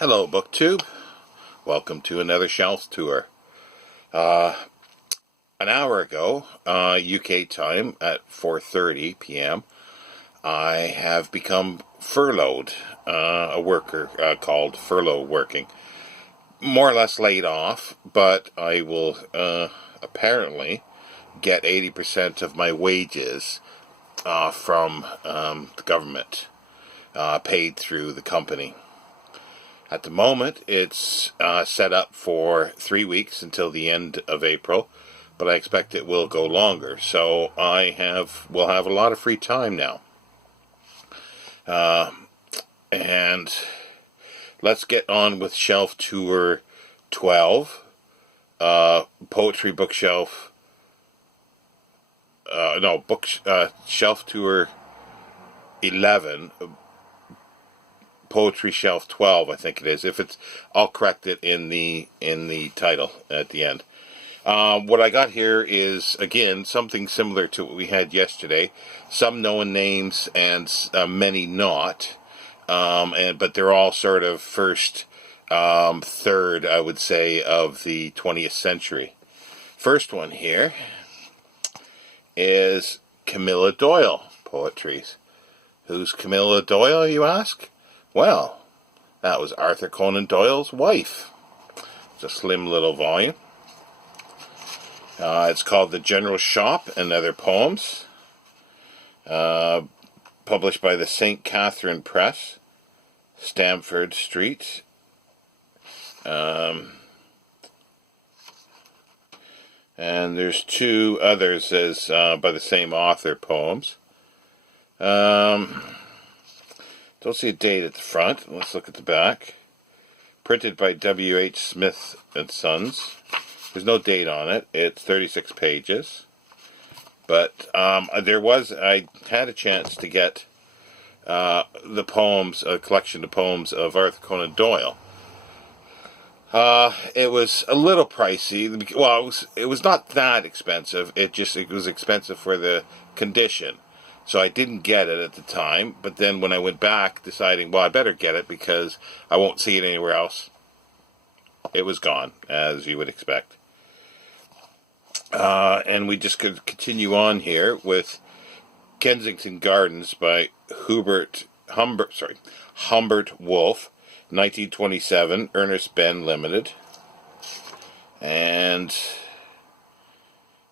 Hello, BookTube. Welcome to another shelf tour. An hour ago, UK time at 4:30 p.m., I have become furloughed, a worker called furlough working. More or less laid off, but I will apparently get 80% of my wages from the government, paid through the company. At the moment, it's set up for 3 weeks until the end of April, but I expect it will go longer. So will have a lot of free time now. And let's get on with Shelf Tour 12, Poetry Bookshelf. Shelf Tour 11. Poetry Shelf 12, I think it is. I'll correct it in the title at the end. What I got here is, again, something similar to what we had yesterday. Some known names and many not. But they're all sort of first, third, I would say, of the 20th century. First one here is Camilla Doyle Poetries. Who's Camilla Doyle, you ask? Well, that was Arthur Conan Doyle's wife. It's a slim little volume. It's called The General Shop and Other Poems. Published by the St. Catherine Press, Stamford Street. And there's two others as by the same author poems. Don't see a date at the front. Let's look at the back. Printed by W.H. Smith and Sons. There's no date on it. It's 36 pages. But I had a chance to get the poems, a collection of poems of Arthur Conan Doyle. It was a little pricey. Well, it was not that expensive. It was expensive for the condition. So I didn't get it at the time, but then when I went back, deciding, well, I better get it because I won't see it anywhere else, it was gone, as you would expect. And we just could continue on here with Kensington Gardens by Humbert Wolff, 1927, Ernest Benn Limited. And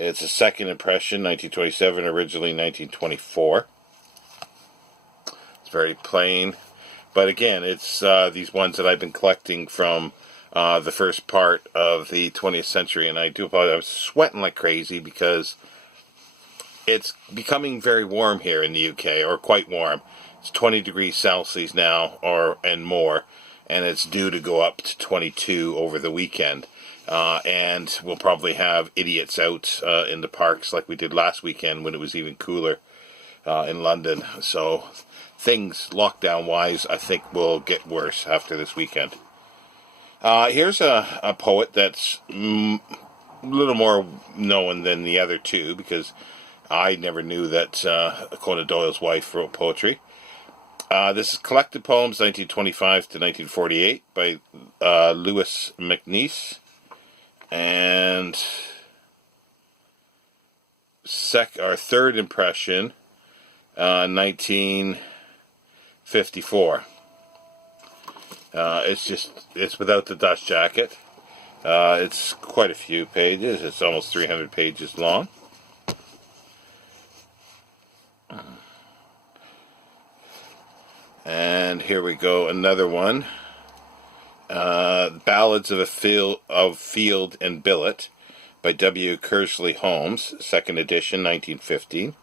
it's a second impression, 1927, originally 1924. It's very plain. But again, it's these ones that I've been collecting from the first part of the 20th century. And I do apologize. I'm sweating like crazy because it's becoming very warm here in the UK, or quite warm. It's 20 degrees Celsius now, and more. And it's due to go up to 22 over the weekend. And we'll probably have idiots out in the parks like we did last weekend when it was even cooler in London. So things, lockdown-wise, I think will get worse after this weekend. Here's a poet that's a little more known than the other two, because I never knew that Conan Doyle's wife wrote poetry. This is Collected Poems, 1925 to 1948, by Louis MacNeice. And third impression, 1954. It's without the dust jacket. It's quite a few pages. It's almost 300 pages long. And here we go, another one. Ballads of Field and Billet by W. Kersley Holmes, second edition, 1915.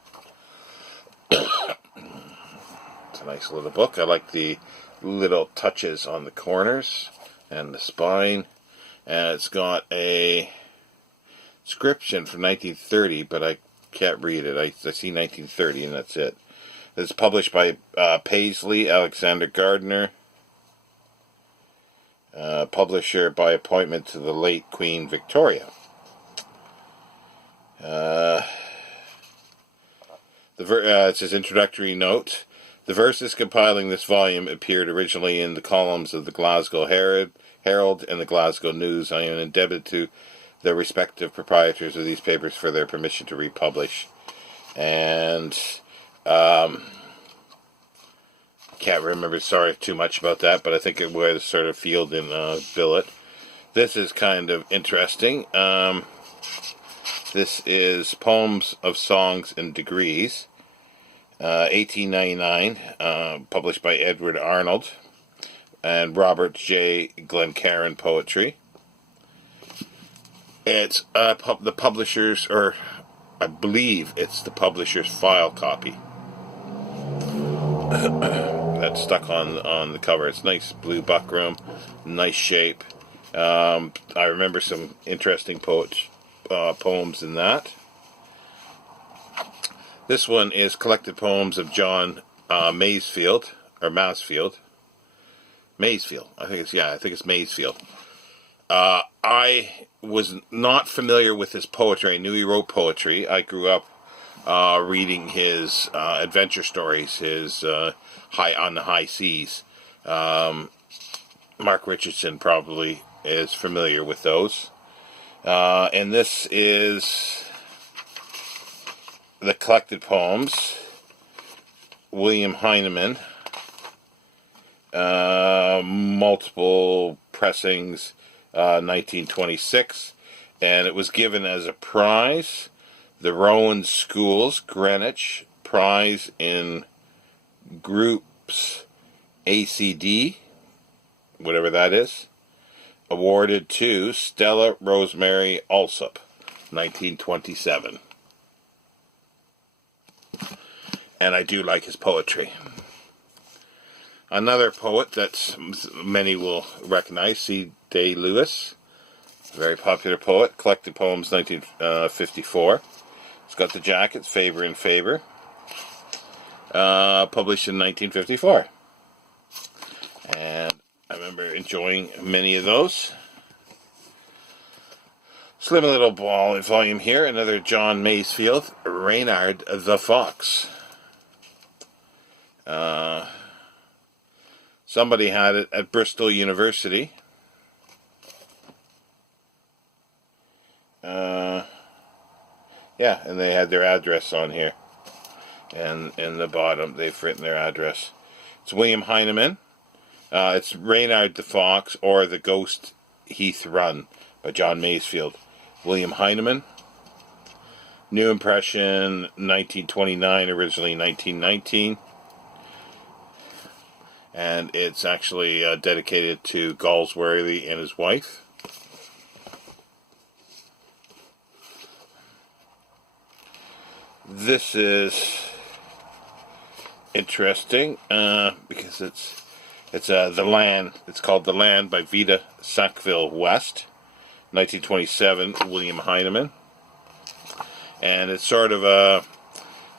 It's a nice little book. I like the little touches on the corners and the spine. And it's got a description from 1930, but I can't read it. I see 1930 and that's it. It's published by Paisley, Alexander Gardner. Publisher by appointment to the late Queen Victoria. It says introductory note. The verses compiling this volume appeared originally in the columns of the Glasgow Herald and the Glasgow News. I am indebted to the respective proprietors of these papers for their permission to republish. And can't remember, sorry, too much about that, but I think it was sort of Field and Billet. This is kind of interesting. This is Poems of Songs and Degrees. 1899, published by Edward Arnold and Robert J. Glencairn Poetry. It's the publisher's, or I believe it's the publisher's file copy that's stuck on the cover. It's nice blue buckram, nice shape. I remember some interesting poems in that. This one is collected poems of John Masefield. I think it's Masefield. I was not familiar with his poetry. I knew he wrote poetry. I grew up reading his adventure stories, his High on the High Seas. Mark Richardson probably is familiar with those. And this is the collected poems, William Heinemann, multiple pressings, 1926, and it was given as a prize. The Rowan Schools, Greenwich, prize in groups ACD, whatever that is, awarded to Stella Rosemary Alsop, 1927. And I do like his poetry. Another poet that many will recognize, C. Day Lewis, very popular poet, collected poems, 1954. It's got the jackets, Faber and Faber, published in 1954. And I remember enjoying many of those. Slim little volume here, another John Masefield, Reynard the Fox. Somebody had it at Bristol University. Yeah, and they had their address on here. And in the bottom, they've written their address. It's William Heinemann. It's Reynard the Fox, or The Ghost Heath Run by John Masefield. William Heinemann. New impression, 1929, originally 1919. And it's actually dedicated to Galsworthy and his wife. This is interesting because it's The Land. It's called The Land by Vita Sackville West, 1927. William Heinemann, and it's sort of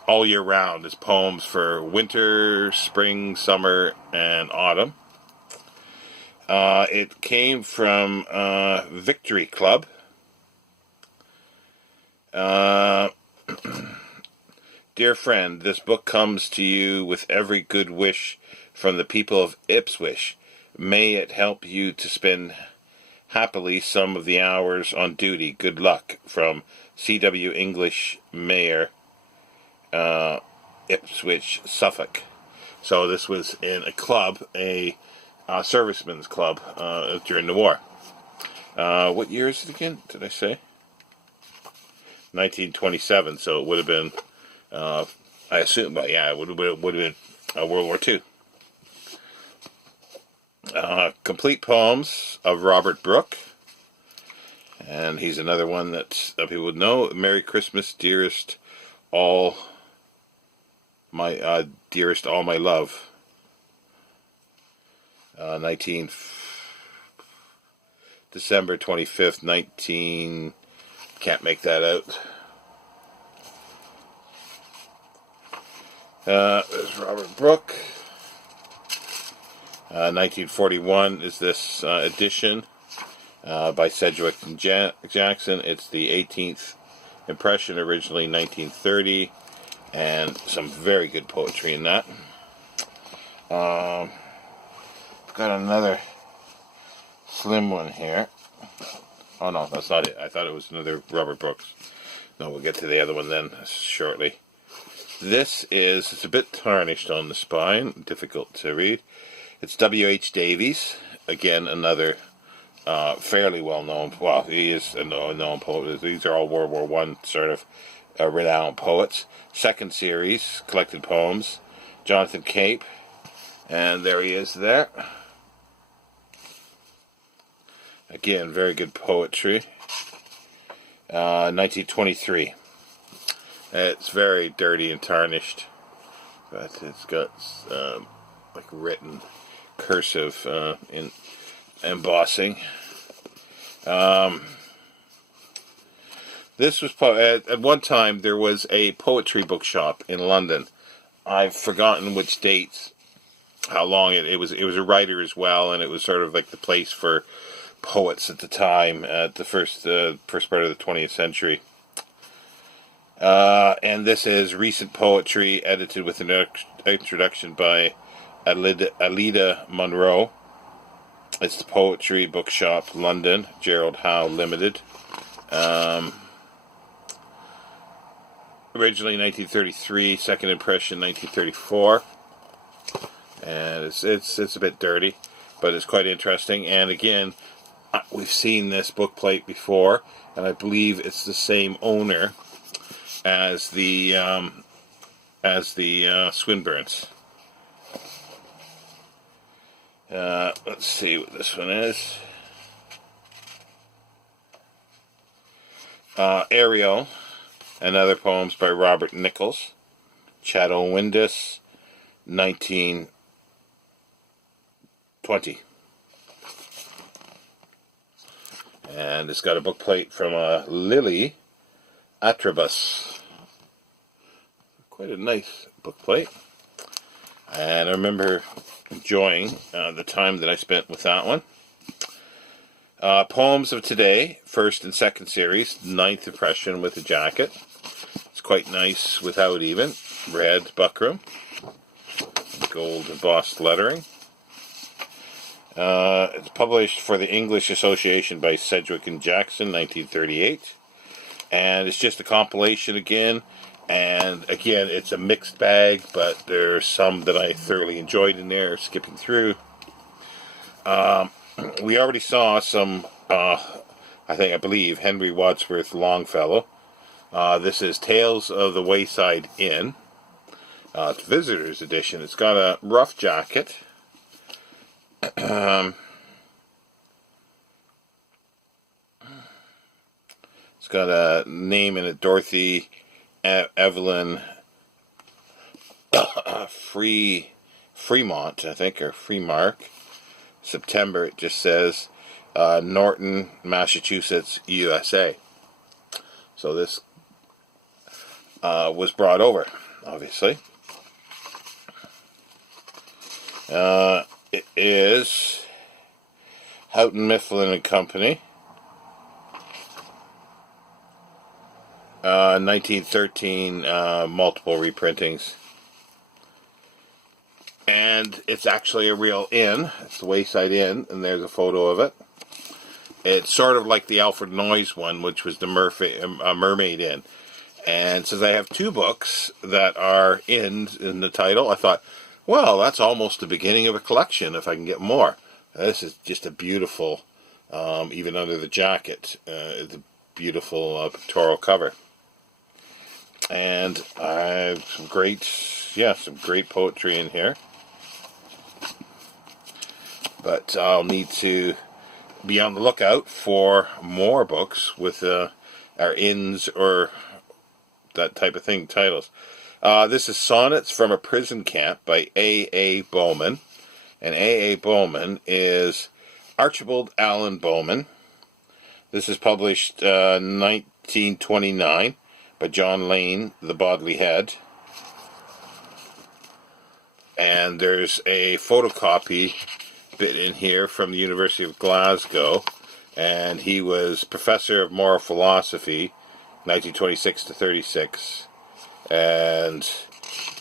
all year round. It's poems for winter, spring, summer, and autumn. It came from Victory Club. Dear friend, this book comes to you with every good wish from the people of Ipswich. May it help you to spend happily some of the hours on duty. Good luck. From C.W. English, Mayor, Ipswich, Suffolk. So this was in a club, a servicemen's club during the war. What year is it again, did I say? 1927, so it would have been, I assume, but yeah, it would have been World War II. Complete Poems of Robert Brooke. And he's another one that people would know. Merry Christmas, dearest all my love. 19 December 25th, 19. Can't make that out. There's Robert Brooke. 1941 is this edition by Sedgwick and Jackson. It's the 18th impression, originally 1930, and some very good poetry in that. I've got another slim one here. Oh no, that's not it. I thought it was another Robert Brooks. No, we'll get to the other one then shortly. It's a bit tarnished on the spine, difficult to read. It's W.H. Davies, again another fairly well-known, well, he is a known poet. These are all World War I sort of renowned poets. Second series, collected poems, Jonathan Cape, and there he is there. Again, very good poetry. 1923. It's very dirty and tarnished, but it's got like written cursive in embossing. This was at one time there was a poetry bookshop in London. I've forgotten which dates, how long it was. It was a writer as well, and it was sort of like the place for poets at the time, at the first part of the 20th century. And this is Recent Poetry, edited with an introduction by Alida Munro. It's the Poetry Bookshop, London, Gerald Howe Limited. Originally 1933, second impression 1934. And it's a bit dirty, but it's quite interesting. And again, we've seen this book plate before, and I believe it's the same owner as the Swinburnes. Let's see what this one is. Ariel and Other Poems by Robert Nichols. Chatto Windus, 1920. And it's got a book plate from Lily Atribus. Quite a nice book plate. And I remember enjoying the time that I spent with that one. Poems of Today, first and second series, ninth impression with a jacket. It's quite nice without even. Red buckram. Gold embossed lettering. It's published for the English Association by Sedgwick and Jackson, 1938. And it's just a compilation again. And again, it's a mixed bag, but there's some that I thoroughly enjoyed in there, skipping through. We already saw some, I believe, Henry Wadsworth Longfellow. This is Tales of the Wayside Inn. It's Visitor's Edition. It's got a rough jacket. It's got a name in it, Dorothy Evelyn Fremont, I think, or Freemark. September, it just says Norton, Massachusetts, USA. So this was brought over, obviously. It is Houghton Mifflin and Company. 1913, multiple reprintings. And it's actually a real inn. It's the Wayside Inn, and there's a photo of it. It's sort of like the Alfred Noyes one, which was the Mermaid Inn. And since I have two books that are inns in the title, I thought, well, that's almost the beginning of a collection if I can get more. This is just a beautiful, even under the jacket, the beautiful pictorial cover. And I have some great poetry in here. But I'll need to be on the lookout for more books with our inns or that type of thing titles. This is Sonnets from a Prison Camp by A.A. Bowman. And A.A. Bowman is Archibald Allen Bowman. This is published 1929 by John Lane, The Bodley Head. And there's a photocopy bit in here from the University of Glasgow. And he was Professor of Moral Philosophy, 1926 to 36. And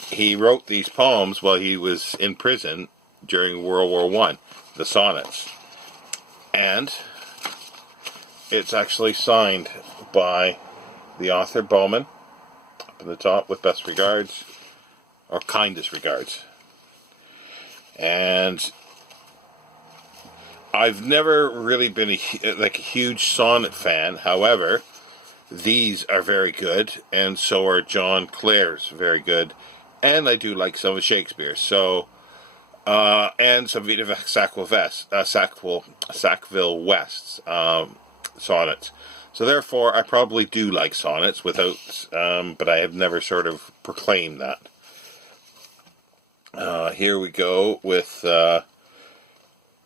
he wrote these poems while he was in prison during World War One, the sonnets. And it's actually signed by the author, Bowman, up in the top, with best regards, or kindest regards. And I've never really been a huge sonnet fan. However, these are very good, and so are John Clare's very good. And I do like some of Shakespeare. So, and some Vita Sackville West's sonnets. So therefore, I probably do like sonnets, but I have never sort of proclaimed that. Here we go with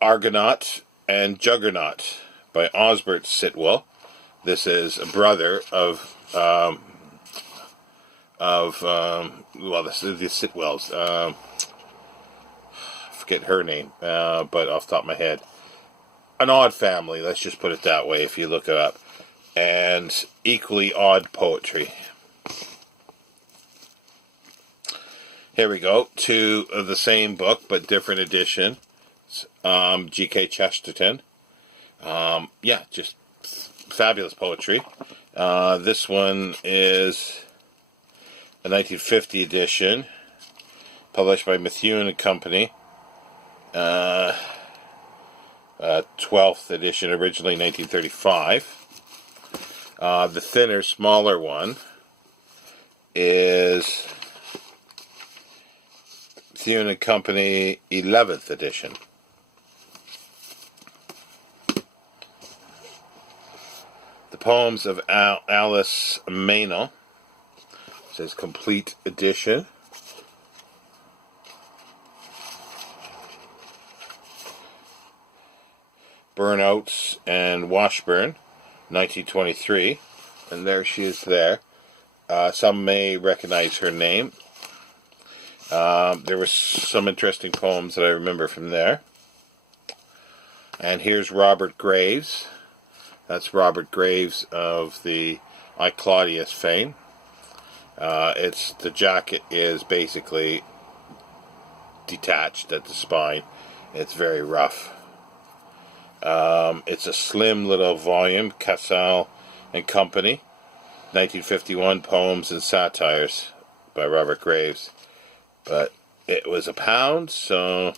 Argonaut and Juggernaut by Osbert Sitwell. This is a brother of this is the Sitwells. I forget her name, but off the top of my head. An odd family, let's just put it that way if you look it up. And equally odd poetry. Here we go, to the same book, but different edition. G.K. Chesterton. Just fabulous poetry. This one is a 1950 edition, published by Methuen and Company. 12th edition, originally 1935. The thinner, smaller one is Methuen and Company 11th edition. The Poems of Alice Meynell, says complete edition. Burnouts and Washburn, 1923, and there she is there. Some may recognize her name. There were some interesting poems that I remember from there. And here's Robert Graves. That's Robert Graves of the I, Claudius fame. The jacket is basically detached at the spine. It's very rough. It's a slim little volume, Casal and Company, 1951, Poems and Satires by Robert Graves. But it was £1, so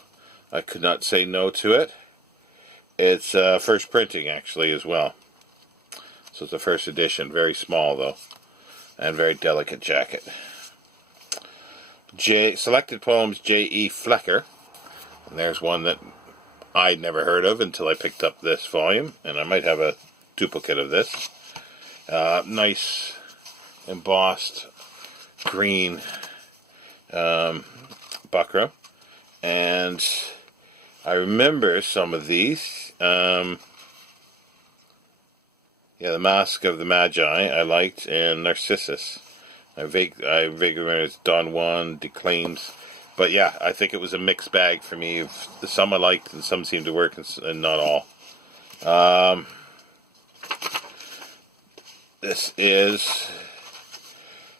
I could not say no to it. It's first printing, actually, as well. So it's the first edition, very small, though, and very delicate jacket. Selected Poems, J.E. Flecker, and there's one that I'd never heard of until I picked up this volume, and I might have a duplicate of this. Nice embossed green buckram, and I remember some of these. The Mask of the Magi I liked, and Narcissus. I vaguely remember it's Don Juan declaims. But yeah, I think it was a mixed bag for me. Some I liked and some seemed to work, and not all. This is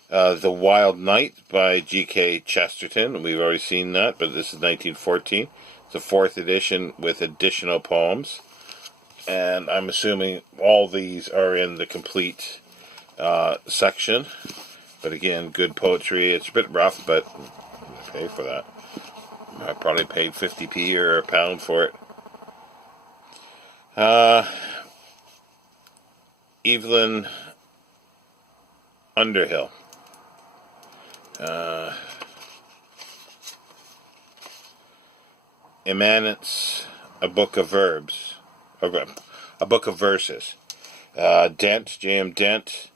The Wild Knight by G.K. Chesterton. We've already seen that, but this is 1914. It's a 4th edition with additional poems. And I'm assuming all these are in the complete section. But again, good poetry. It's a bit rough, but pay for that. I probably paid 50p or £1 for it. Evelyn Underhill. Immanence, a book of verbs. A book of verses. Dent, J.M. Dent.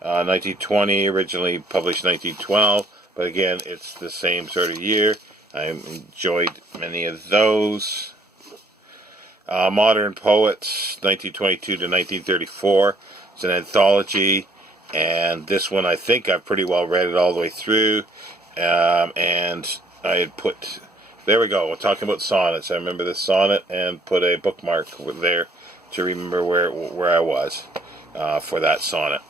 1920, originally published 1912, but again, it's the same sort of year. I enjoyed many of those. Modern Poets, 1922 to 1934. It's an anthology, and this one I think I've pretty well read it all the way through. And I had put, there we go, we're talking about sonnets. I remember this sonnet and put a bookmark there to remember where I was for that sonnet.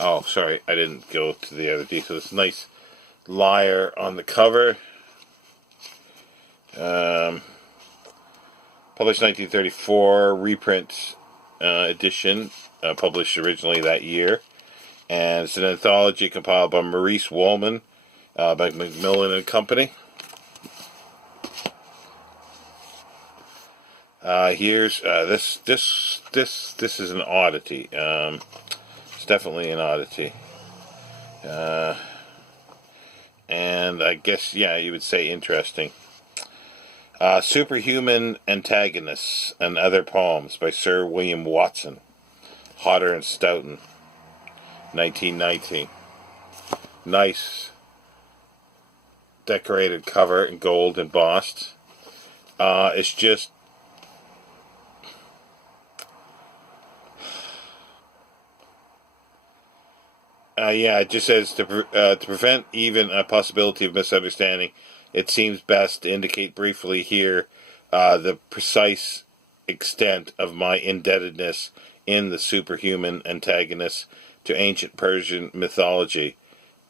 Oh, sorry, I didn't go to the other details. It's a nice lyre on the cover. Published 1934, reprint edition, published originally that year. And it's an anthology compiled by Maurice Woolman, by Macmillan and Company. Here's this is an oddity. It's definitely an oddity. And I guess, yeah, you would say interesting. Superhuman Antagonists and Other Poems by Sir William Watson. Hodder and Stoughton, 1919. Nice decorated cover in gold embossed. It's just it just says to prevent even a possibility of misunderstanding, it seems best to indicate briefly here the precise extent of my indebtedness in the superhuman antagonists to ancient Persian mythology.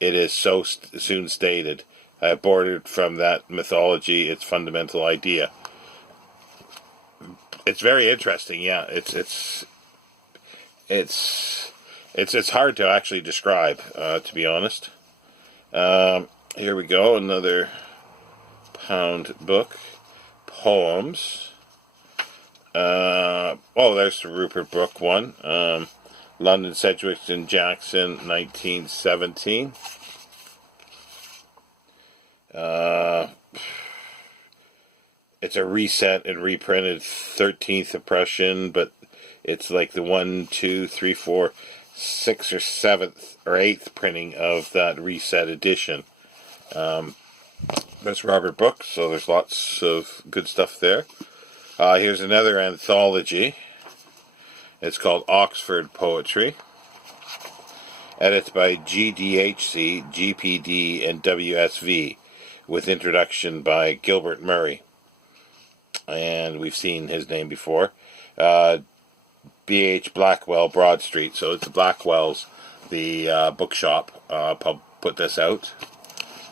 It is so soon stated. I have borrowed from that mythology its fundamental idea. It's very interesting. Yeah, it's hard to actually describe, to be honest. Here we go, another Pound book. Poems. There's the Rupert Brooke one. London, Sedgwick and Jackson, 1917. It's a reset and reprinted 13th impression, but it's like the 1, 2, 3, 4, 6th or 7th or 8th printing of that reset edition. That's Robert Brooke, so there's lots of good stuff there. Here's another anthology. It's called Oxford Poetry. Edited by GDHC, GPD, and WSV, with introduction by Gilbert Murray. And we've seen his name before. B.H. Blackwell, Broad Street. So it's Blackwell's, the bookshop, put this out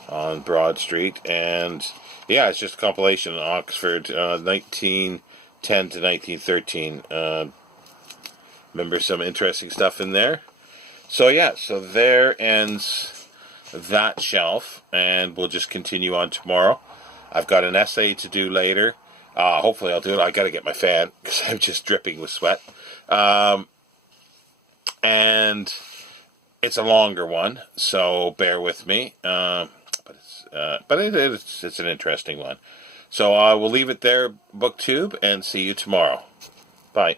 on Broad Street. And yeah, it's just a compilation in Oxford, 1910 to 1913. Remember some interesting stuff in there. So yeah, so there ends that shelf, and we'll just continue on tomorrow. I've got an essay to do later. Hopefully I'll do it. I got to get my fan because I'm just dripping with sweat. And it's a longer one, so bear with me. But it's an interesting one. So I will leave it there, BookTube, and see you tomorrow. Bye.